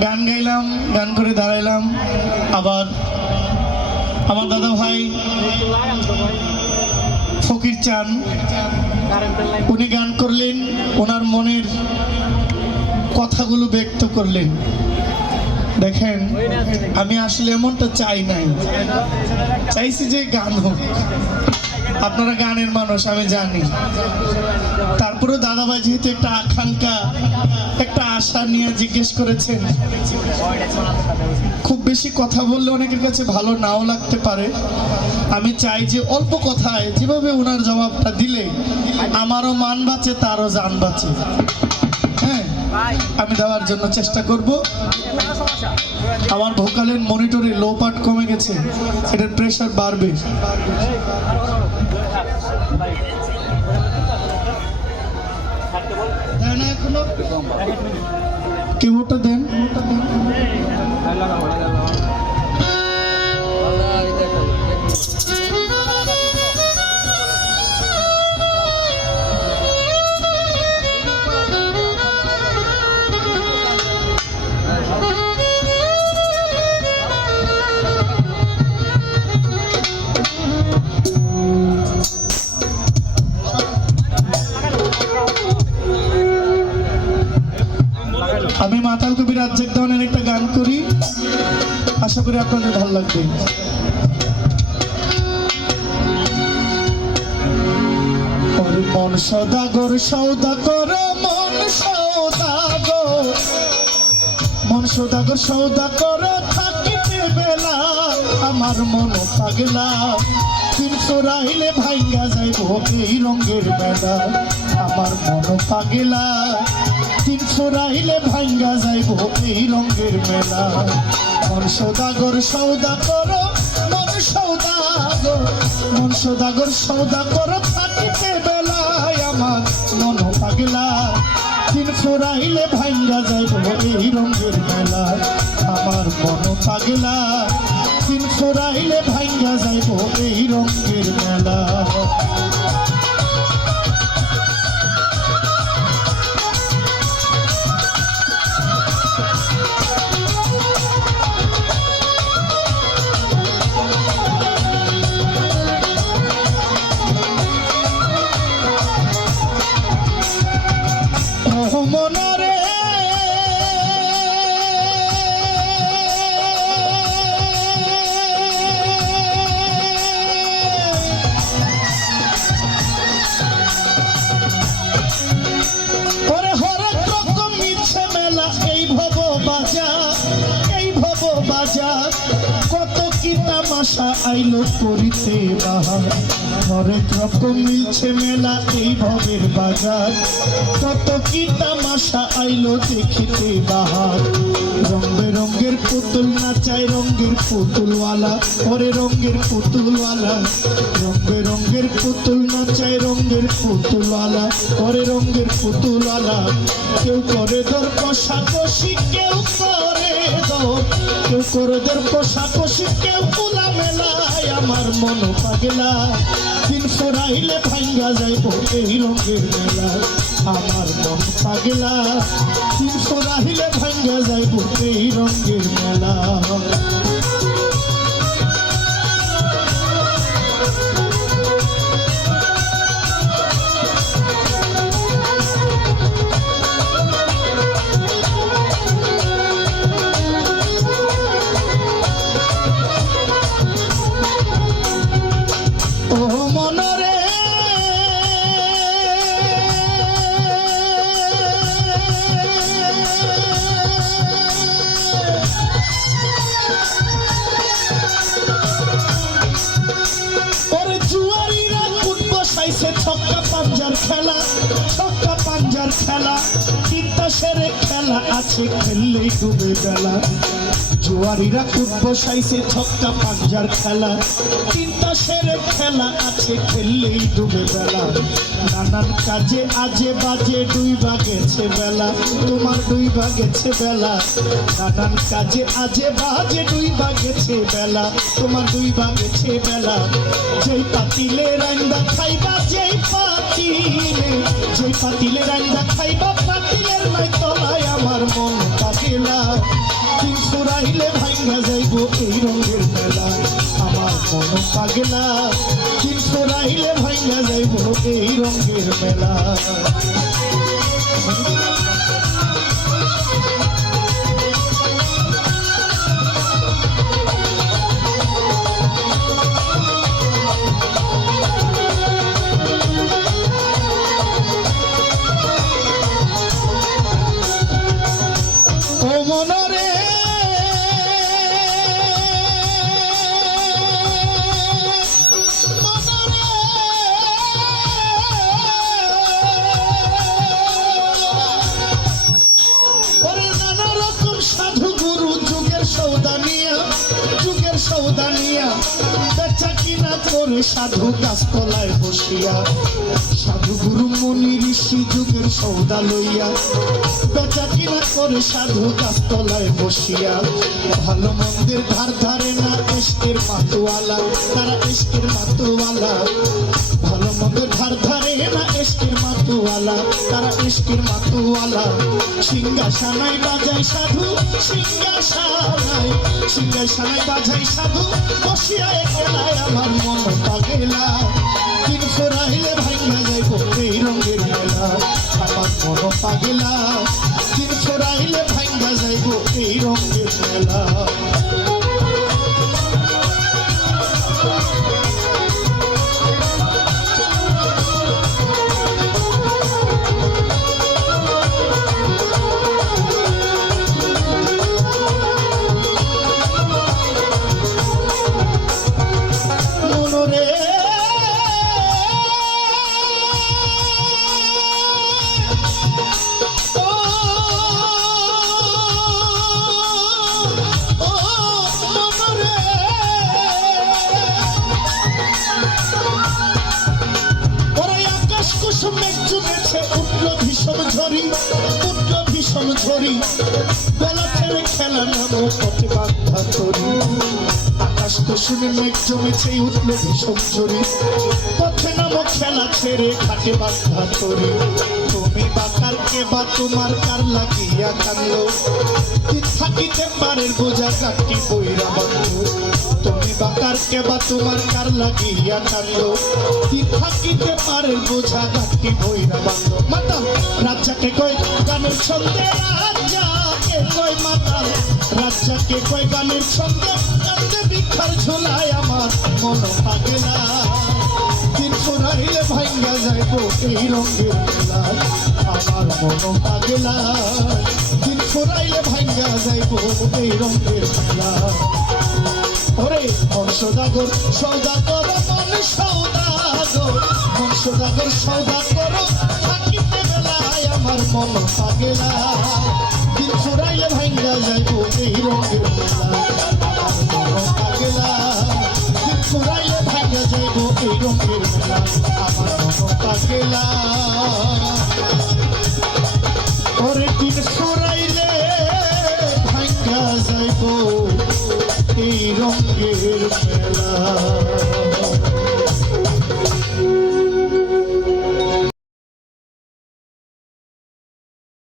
গান গাইলাম, গান করে দাঁড়াইলাম। আবার আমার দাদা ভাই ফকির চান, উনি গান করলেন, ওনার মনের কথাগুলো ব্যক্ত করলেন। দেখেন, আমি আসলে এমনটা চাই নাই। চাইছি যে গান হোক। আপনারা গানের মানুষ, আমি জানি। তারপরে দাদাভাই যেহেতু একটা আকাঙ্ক্ষা, একটা আশা নিয়ে জিজ্ঞেস করেছেন, খুব বেশি কথা বললে অনেকের কাছে ভালো নাও লাগতে পারে। আমি চাই যে অল্প কথায় যেভাবে ওনার জবাবটা দিলে, আমারও মান বাঁচে, তারও জান বাঁচে। হ্যাঁ আমি দেওয়ার জন্য চেষ্টা করব। আমার ভোকালের মনিটরে লো পার্ট কমে গেছে, এটার প্রেশার বাড়বে। এখনও কিবোর্ডটা দেন? আশা করি আপনাদের ভালো লাগবে। মন সদাগর সৌদাগর মন সৌদাগর মন সৌদাগর সৌদাগর থাকিতে বেলা, আমার মন পাগলা। তিনশো রাইলে ভাইয়া যাইব এই রঙের বেলা আমার মন পাগলা। তিনশো রাইলে ভাঙ্গা যাইব এই রঙের মেলা। মন সৌদাগর সৌদা করো, মন সৌদাগর। মন সৌদাগর সৌদা করো, থাকিতে বেলায় আমার মন পাগলা। তিনশো রাইলে ভাঙ্গা যাইব এই রঙের মেলা আমার মন পাগলা। তিনশো রাইলে ভাঙ্গা যাইব এই রঙের মেলা মনরে। এই ভব বাজার এই ভব বাজার কত তামাশা আইলো করিতে বাহার। হরেক রকম মিলছে মেলা, এই ভবের বাজার। কত কি তামাশা আইলো দেখিতে বাহার। রং বেরঙ্গের পুতুল নাচায় রঙ্গের পুতুলওয়ালা। ওরে রঙ্গের পুতুলওয়ালা। রং বেরঙ্গের পুতুল নাচায় রঙ্গের পুতুলওয়ালা। ওরে রঙ্গের পুতুলওয়ালা। কেউ করে দর কষাকষি কেউ কেউ পোষা কষাকষি কেউ কুলা মেলায় আমার মন পাগলা। তিনশো রাইলে ভাঙ্গা যাইব এই রঙের মেলা। আমার মন পাগলা। তিনশো রাহিলে ভাঙ্গা যাইব এই রঙের মেলা আছে খেললেই ডুবে বেলা জুয়ারিরা কুট বসাইছে ছক্কা পাঞ্জার খেলা। তিনটা সেরে খেলা আছে খেললেই ডুবে বেলা নানান কাজে আজে বাজে দুই বাগেছে বেলা তোমার দুই বাগেছে বেলা নানান কাজে আজে বাজে দুই বাগেছে বেলা তোমার দুই বাগেছে বেলা যেই পাতিলে রান্দা খাইবা, যেই পাতিলে যেই পাতিলে রান্দা খাইবা, পাতিলের নাই তলায় মন পাগলা ছড়াইলে ভাঙ্গা যাইব এই রঙের মেলা। আমার মন পাগলা। দিন ছড়াইলে ভাঙ্গা যাইব এই রঙের মেলা। করে সাধু গাছতলায় বসিয়া। সাধু গুরু মনি ঋষি যুগের সৌদা লইয়া। বেচা কিনা করে সাধু গাছতলায় বসিয়া। ভালো মন্দির ধার ধারে না এসকের মাতুয়ালা, তারা এসকের মাতুয়ালা। ধার না এসকের মাতুয়ালা, তারা এসকের মাতুয়ালা। সিংহাসানাই বাজাই সাধু সিংহাসানাই সিংহাসানাই বাজাই সাধু, বসিয়া একলায় আমার মন পাগেলা। দিন ফোরাইলে ভাইনা যাইব এই রঙের মেলা, আমার মন পাগেলা। দিন ফোরাইলে ভাইনা যাইব এই রঙের মেলা। ঝরি বেলা ছেড়ে খেলা নামো পথে বাধা তরি আকাশ কুসুমে মেঘ জমেছে উঠল ভীষণ ঝরি পথে নামো খেলা ছেড়ে ঘাটে বাধা তরি তুমি বাকার কে বা তোমার কার লাগিয়া কান্দ? থাকিতে পারের বোঝা কাটি বইরা বন্ধ তুমি বাকার কে বা তোমার কার লাগিয়া কান্দ দিন থাকিতে পারের বোঝা কাটি বইরা বন্ধ মাতা রাজাকে কই গানের ছন্দে রাজাকে কই মাতা। রাজাকে কই গানের ছন্দে কান্দে বিখার ঝোলায় আমার মন পাগলা দিন ফুরাইলে ভাঙ্গা যাইব এই রঙের আমার মন পাগলা দিন ফুরাইলে ভাঙ্গা যাইব এই রঙের মেলা ওরে বংশদাগর সদাগর মন সৌদাগর মন সদাগর।